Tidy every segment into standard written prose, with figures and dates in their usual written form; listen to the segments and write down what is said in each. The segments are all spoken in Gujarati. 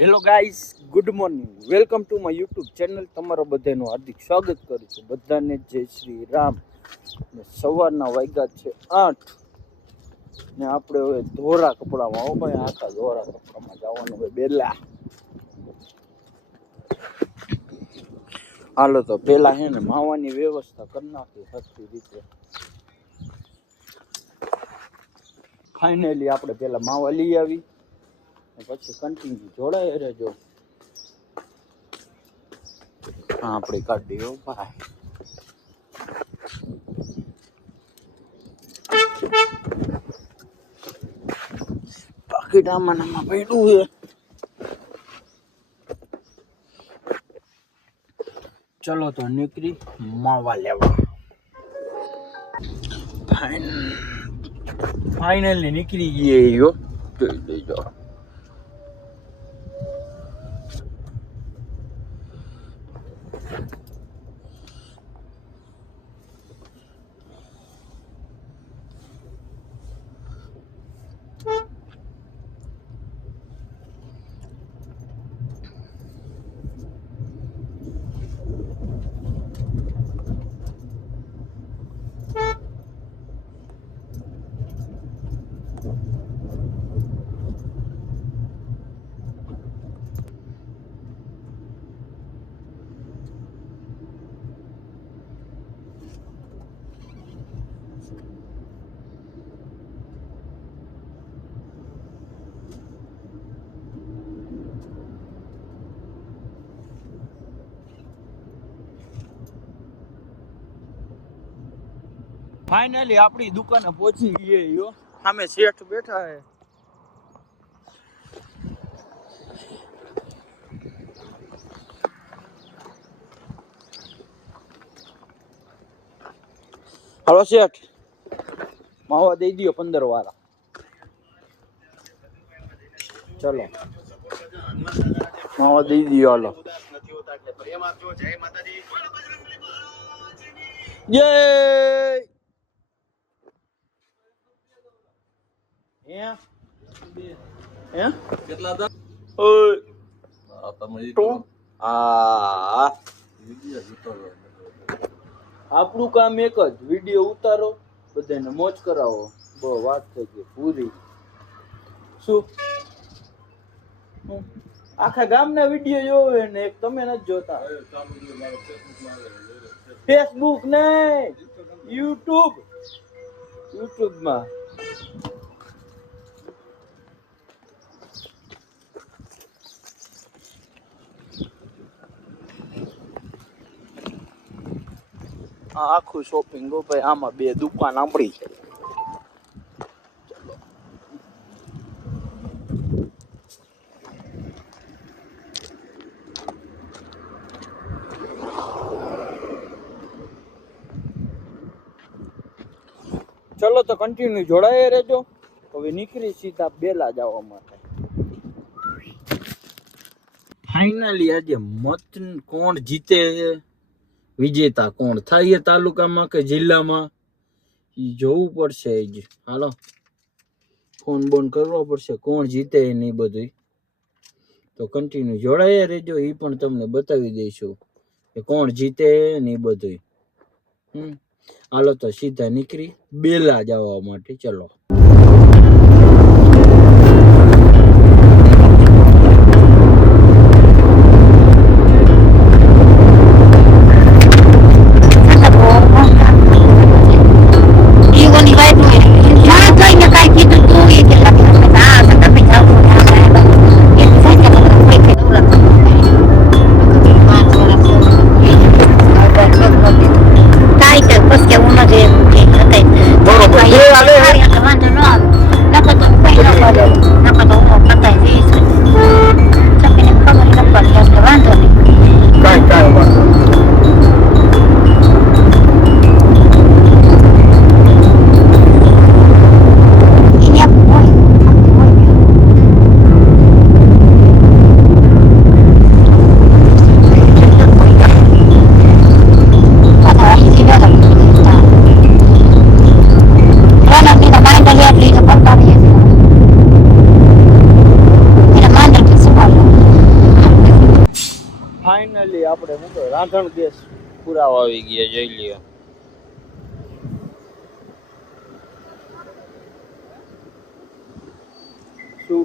Hello guys, good morning. Welcome to my YouTube channel. તમારો બધાનું હાર્દિક સ્વાગત કરું છું. બધાને જય શ્રી રામ. સવારના વાગ્યા છે 8 ને આપણે હવે ધોરા કપડામાં ભાઈ આખા ધોરા કપડામાં જવાનું હોય બેલા. હાલો તો પેલા હે ને માવાની વ્યવસ્થા કરી નાખી સરખી રીતે. ફાઇનલી આપણે પેલા માવા લઈ આવી પછી કન્ટિન્યુ જોડાય રહેજો. આપણે કાઢી હો ભાઈ. પાકીટ આમાં પડ્યું છે. ચલો તો નીકળી માવા લેવા. ફાઇનલી નીકળી ગયે યો. જોઈ લેજો. ફાઇનલી આપણી દુકાને પહોંચી ગઈ યો. સામે શેઠ બેઠા હે. હાલો શેઠ, માવા દઈ દો 15 વાળા. ચલો માવા દઈ દો. હાલો જય કેટલા હતા? આપણું કામ એક જ, વિડીયો ઉતારો, બધાને મોજ કરાવો. બહુ વાત થઈ ગઈ પૂરી. શું આખા ગામના વિડીયો જોવે ને એક તમે નથી જોતા? ફેસબુક નહીં, યુટ્યુબમાં. આખું શોપિંગ ભાઈ. આમાં 2 દુકાન આપણી છે. ચલો તો કન્ટિન્યુ જોડાયા રહેજો. હવે નીકળી સીધા બેલા જવા માટે. ફાઇનલી આજે મત કોણ જીતે, વિજેતા કોણ થાય તાલુકામાં કે જિલ્લામાં, જોવું પડશે જ. હાલો ફોન બોન કરવો પડશે કોણ જીતે નહીં બધું. તો કન્ટિન્યુ જોડાયા રહેજો. એ પણ તમને બતાવી દઈશું કે કોણ જીતે નહીં બધું. હાલો તો સીધા નીકળી બેલા જવા માટે. ચલો Pues que uno de finally આપણે શું કહે રાંધણ ગેસ પુરાવા આવી ગયા જઈ લઈએ. શું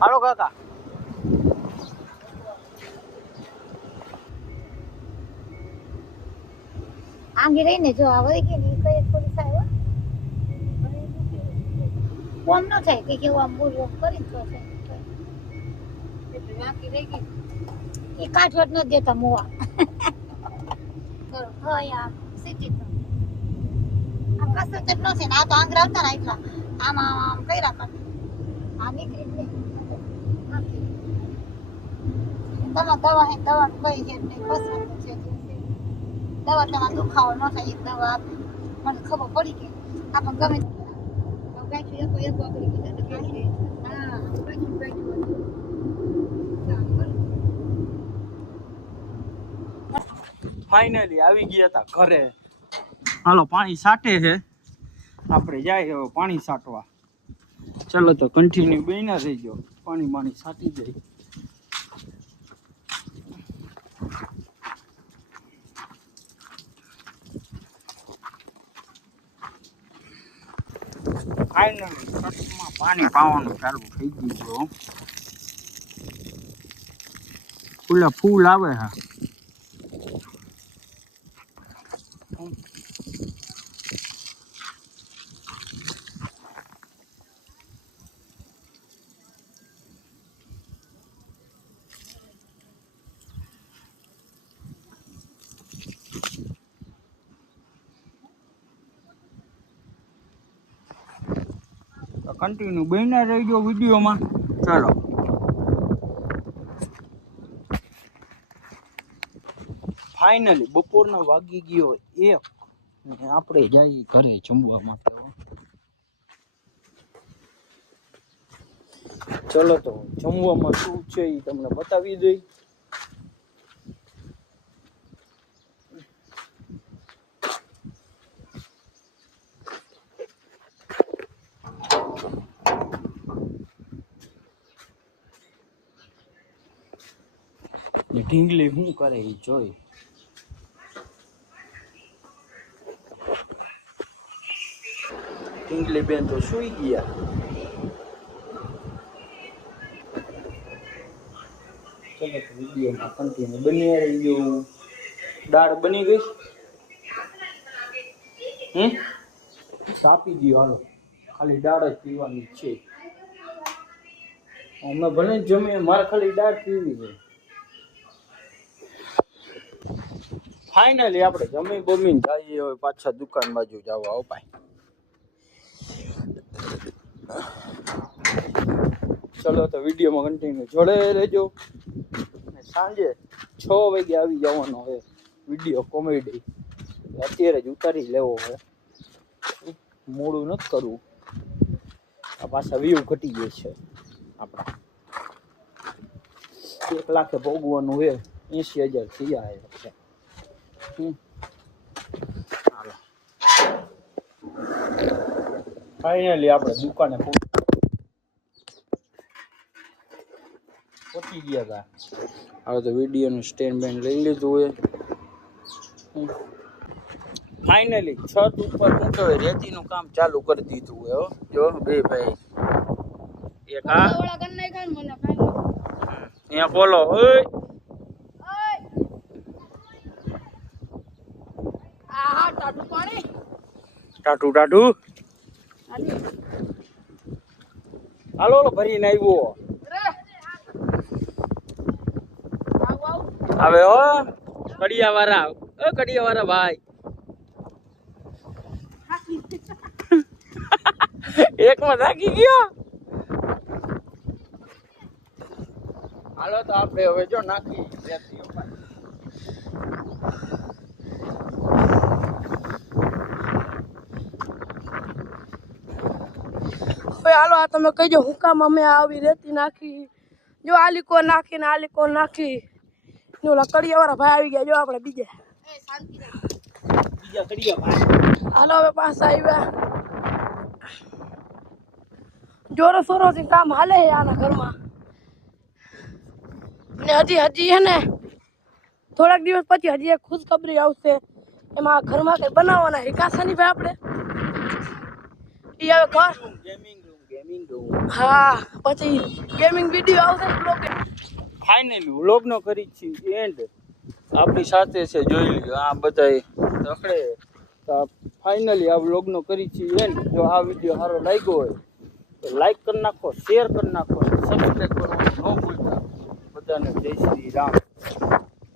હાલો કાકા આંગી રહીને જો આ વળી ગઈ ને કઈ પોલીસ આવ્યો કોમ ન થાય કે કેવું આમ બોલ કરી તો છે એટલે નાખી રહી ગઈ એ કાઠવટ ન દેતા મોવા હોય આ સિટી તો આ કસર તો ન છે ને આ તો આંગરા આવતા ને એટલા આમ કર્યા કર આ નીકળી ગઈ દવા હે દવા કઈ છે નહીં કસર છે દવા તમારે દુખાવો ન થાય એક દવા આપે મને ખબર પડી ગઈ આપણે ગમે ગાંઠું એક વાગડી ગયું તો ગાંઠું હા ફાઇનલી આવી ગયા હતા ઘરે. હાલો પાણી સાટે છે આપણે જાય હવે પાણી સાટવા. ચલો તો કન્ટિન્યુ બેના રહી ગયો પાણી સાટી જાય. ફાઇનલી તટમાં પાણી પાવાનું ચાલુ થઈ ગયું છે. ફૂલ આવે હા કન્ટિન્યુ બન્યા રહી ગયો વિડીયોમાં. ચાલો ફાઇનલી બપોરના વાગી ગયો 1 ને આપણે જઈએ ઘરે જમવા માટે. ચલો તો જમવામાં શું છે એ તમને બતાવી દઈ. ઢીંગલી શું કરે એ જોઈ. ઢીંગલી બેન તો સુઈ ગયા. ચલો તો વિડીયોમાં કન્ટિન્યુ બની રહી ગયું. દાળ બની ગઈ. કાપી દો હાલો ખાલી દાળ જ પીવાની છે. અમે ભલે જમીએ મારે ખાલી દાળ પીવી છે. ફાઇનલી આપણે જમી બમીને જઈએ હવે પાછા દુકાન બાજુ જવા. આવો ભાઈ ચલો તો વિડીયોમાં કન્ટિન્યુ જોડે રહેજો. સાંજે 6 વાગે આવી જવાનો હવે વિડીયો કોમેડી. અત્યારે જ ઉતારી લેવો હવે મોડું નથી કરવું. આ પાછા વ્યૂ ઘટી જાય છે આપણા 1 લાખે ભોગવાનું હોય 80,000 થયા છે. ફાઇનલી આપણે દુકાને પહોંચી ગયા હતા. હવે તો વિડીયોનું સ્ટેન્ડ બેન્ડ લઈ લીધું હોય. ફાઇનલી છત ઉપર શું કહેવાય રેતીનું કામ ચાલુ કરી દીધું હોય. જો બે ભાઈ એક આ અહીંયા બોલો ઓય ટાટુ હાલો ભરીને આવ્યો હવે હો કડિયાવાળા ભાઈ એકમાં થાકી ગયો. હાલો તો આપણે હવે જો નાખી રેતી ઉપર. હાલો આ તમે કહીજો હું કામ અમે આવી રેતી નાખી. જો આલીકો નાખીને આલીકો નાખી. ઓલા કડિયાવાળા ભાઈ આવી ગયા. જો આપણે બીજે ગયા કડિયા ભાઈ. હાલો હવે પાછા આવ્યા. જોરો સોરોથી કામ હાલે છે આના ઘરમાં. ને હજી હે ને થોડાક દિવસ પછી હજી એક ખુશખબરી આવશે. એમાં ઘરમાં કઈ બનાવવાના હિકાસાની ભાઈ આપણે ઈ હવે ઘર ગેમિંગ રૂમ. હા પછી ગેમિંગ વિડીયો આવશે બ્લોગ. ફાઇનલી વ્લોગનો કરી છે એન્ડ આપણી સાથે છે જોઈ લ્યો આ બધાય રખડે. ફાઇનલી આ વ્લોગનો કરી છે એન્ડ જો આ વિડીયો સારો લાગ્યો હોય તો લાઈક કરી નાખો, શેર કરી નાખો, સબસ્ક્રાઈબ કરવાનું ન ભૂલતા. બધાને જય શ્રી રામ.